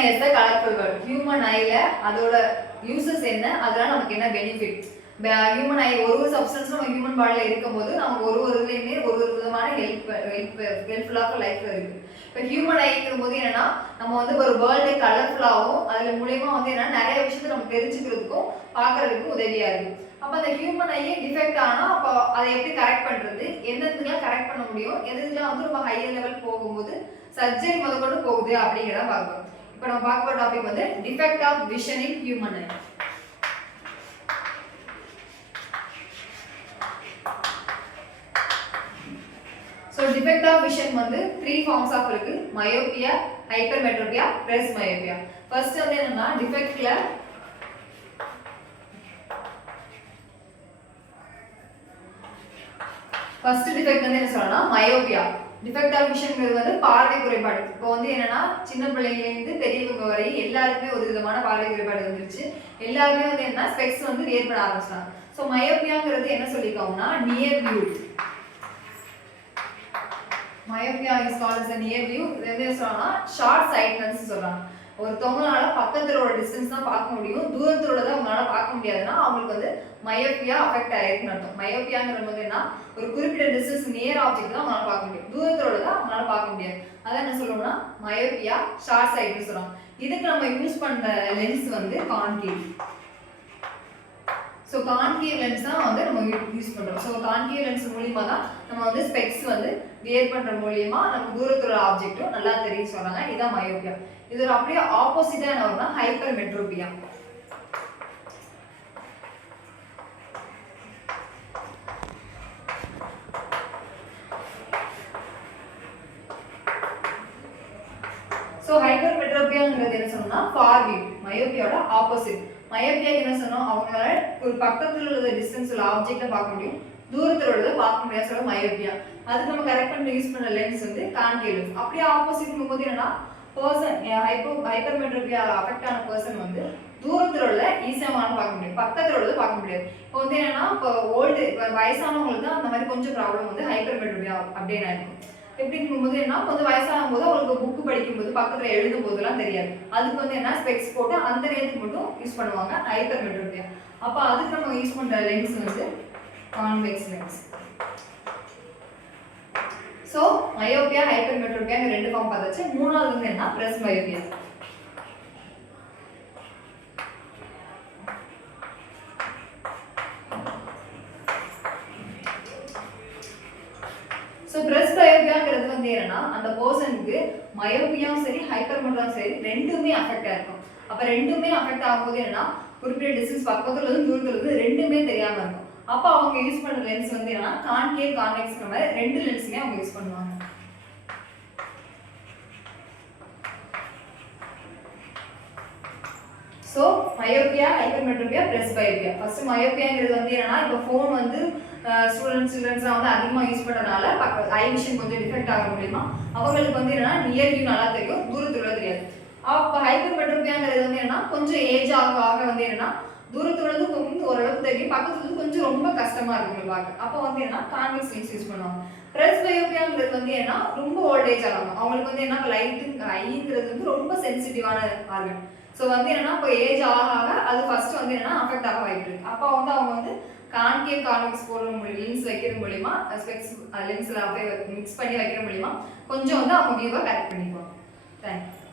eye is the colorful world. Human eye ல அதோட uses என்ன, அதனால நமக்கு என்ன benefit? ஹியூமன் ஐ ஒரு சப்ஸ்டன்ஸ் நம்ம ஹியூமன் பாடியில இருக்கும்போது நமக்கு ஒரு இதுலயுமே ஒரு விதமான ஹெல்ப்ஃபுல்லாக லைஃப்ல இருக்கு. இப்போ ஹியூமன் ஐங்கும் போது என்னன்னா நம்ம வந்து ஒரு வேர்ல்டு கலர்ஃபுல்லாகவும் அதுல மூலயமா வந்து என்னன்னா நிறைய விஷயத்தை நம்ம தெரிஞ்சுக்கிறதுக்கும் பார்க்கறதுக்கும் உதவியா இருக்கு. அப்போ அந்த ஹியூமன் ஐயே டிஃபெக்ட் ஆனா அப்போ அதை எப்படி கரெக்ட் பண்றது, எந்தெல்லாம் கரெக்ட் பண்ண முடியும், எதுலாம் வந்து ரொம்ப ஹையர் லெவல் போகும்போது சர்ஜரி முதற்கொண்டு போகுது அப்படிங்கிறத பார்க்கணும். இப்போ நம்ம பார்க்க போற டாபிக் வந்து defect of vision in human eye. So defect of vision வந்து 3 forms of இருக்கு. myopia, hypermetropia, presbyopia. First வந்து என்னன்னா defectல first defect வந்து என்ன சொல்லணும்னா myopia. defect of vision வந்து பார்வை குறைபாடு. இப்போ வந்து என்னன்னா சின்ன பிள்ளையில இருந்து பெரியவங்க வரை எல்லாருக்குமே ஒரு விதமான பார்வை குறைபாடு வந்துருச்சு. எல்லாருமே வந்து என்ன ஸ்பெக்ஸ் வந்து வியர் பண்ண ஆரம்பிச்சாங்க. சோ மயோபியாங்கிறது என்ன சொல்லிருக்காங்கன்னா near view. myopia is called as a near view. இது என்ன சொல்றாங்கன்னா short sightedness சொல்றாங்க. ஒருத்தவங்களால பக்கத்துல உள்ள டிஸ்டன்ஸ் தான் பார்க்க முடியும், தூரத்துல உள்ளத அவங்களால பார்க்க முடியாதுன்னா அவங்களுக்கு வந்து myopia அஃபெக்ட் ஆயிருக்குன்னு அர்த்தம். மயோபியாங்கிறது வந்து என்ன ஒரு குறிப்பிட்ட டிஸ்டன்ஸ் நியர் ஆப்ஜெக்ட் தான் அவங்களால பார்க்க முடியும், தூரத்துல உள்ளத அவங்களால பார்க்க முடியாது. அதான் என்ன சொல்றோம்னா myopia ஷார்ட் சைட்னு சொல்றாங்க. இதுக்கு நம்ம யூஸ் பண்ற லென்ஸ் வந்து கான்கேவ். So concave lens தான் வந்து நம்ம யூஸ் பண்றோம். So concave lens மூலமா தான் நம்ம வந்து ஸ்பெக்ஸ் வந்து வியர் பண்ற மூலமா நமக்கு தூரத்துல ஆப்ஜெக்ட்டும் நல்லா தெரியும் சொல்றாங்க. இதான் மயோபியா. இது ஒரு அப்படியே ஆப்போசிட்டா என்ன வரும்னா ஹைப்பர்மெட்ரோபியா. So hypermetropiaங்கிறது என்ன சொன்னா ஃபார் வியூ, மயோபியாவோட ஆப்போசிட். மயோபியா என்ன சொன்னோம், அவங்களால ஒரு பக்கத்துல உள்ள டிஸ்டன்ஸ் உள்ள ஆப்ஜெக்ட்டை பார்க்க முடியும், தூரத்துல உள்ளதை பார்க்க முடியாது சொல்ல மயோபியா. அதுக்கு நம்ம கரெக்ட் பண்ணி யூஸ் பண்ண லென்ஸ் வந்து கான்கேவ் லென்ஸ். அப்படியே ஆப்போசிட் போது என்னன்னா பர்சன் ஹைப்பர்மெட்ரோபியா அஃபெக்ட் ஆன பர்சன் வந்து தூரத்துல உள்ள ஈஸியான பார்க்க முடியும், பக்கத்துல உள்ளதை பார்க்க முடியாது. இப்போ வந்து என்னன்னா இப்போ ஓல்டு வயசானவங்களுக்கு தான் அந்த மாதிரி கொஞ்சம் ப்ராப்ளம் வந்து ஹைப்பர்மெட்ரோபியா அப்படின்னு ஆயிருக்கும். எப்படிங்கும் போது என்ன கொஞ்சம் வயசாகும் போது அவங்களுக்கு புக்கு படிக்கும்போது பக்கத்துல எழுதும் போதெல்லாம் தெரியாது, அதுக்கு வந்து என்ன ஸ்பெக்ஸ் போட்டு அந்த நேரத்துக்கு மட்டும் யூஸ் பண்ணுவாங்க ஹைப்பர்மெட்ரோபியா. அப்ப அதுக்கு நம்ம யூஸ் பண்ற லென்ஸ் வந்து convex lens. So myopia hypermetropia ரெண்டு ஃபார்ம் பார்த்தாச்சு. மூணாவது வந்து என்ன பிரஸ்பயோபியா. So presbyopia வந்து என்னன்னா அந்த பர்சனுக்கு மயோபியாவும் சரி ஹைப்பர்மெட்ரோபியாவும் சரி ரெண்டுமே அஃபெக்ட் ஆயிருக்கும். அப்ப ரெண்டுமே அஃபெக்ட் ஆகும்போது என்னன்னா குறிப்பிட்ட டிஸ்டன்ஸ் பக்கத்துல இருந்து தூரத்துல இருந்து ரெண்டுமே தெரியாம இருக்கும். அப்ப அவங்க யூஸ் பண்ற லென்ஸ் வந்து என்னன்னா கான்கேவ் கான்வெக்ஸ் மாதிரி ரெண்டு லென்ஸுமே அவங்க யூஸ் பண்ணுவாங்க. So myopia, hypermetropia, presbyopia. First myopiaங்கிறது வந்து என்னன்னா இப்போ ஃபோன் வந்து சில்ட்ரன்ஸ்லாம் வந்து அதிகமாக யூஸ் பண்ணுறதுனால ஐ விஷன் கொஞ்சம் டிஃபெக்ட் ஆக முடியுமா, அவங்களுக்கு வந்து என்னன்னா நியர் வியூ நல்லா தெரியும், தூரத்துல தெரியாது. அப்போ ஹைப்பர்மெட்ரோபியாங்கிறது வந்து என்னன்னா கொஞ்சம் ஏஜ் ஆக வந்து என்னன்னா தூரத்துள்ளது கொஞ்சம் ஓரளவுக்கு தெரியும், பக்கத்துல கொஞ்சம் ரொம்ப கஷ்டமா இருக்கும் பார்க்க. அப்போ வந்து என்னன்னா கான்வெக்ஸ் லென்ஸ் யூஸ் பண்ணுவாங்க. பிரஸ்பயோபியாங்கிறது வந்து என்ன ரொம்ப ஓல்டேஜ் ஆகும், அவங்களுக்கு வந்து என்ன லைட்டு ஐங்கிறது வந்து ரொம்ப சென்சிட்டிவான ஆர்கன். ஸோ வந்து என்னன்னா இப்போ ஏஜ் ஆக அது ஃபர்ஸ்ட் வந்து என்னன்னா அஃபெக்ட் ஆக வாய்ப்பு இருக்கு. அப்போ வந்து அவங்க வந்து கான்கேவ் கான்வெக்ஸ் போடுற லென்ஸ் வைக்கிறது மூலியமா ஸ்பெக்ஸ் லென்ஸ்ல அப்படியே மிக்ஸ் பண்ணி வைக்கிற மூலியமா கொஞ்சம் வந்து அவங்க வியூவை கரெக்ட் பண்ணிக்குவாங்க. தேங்க்யூ.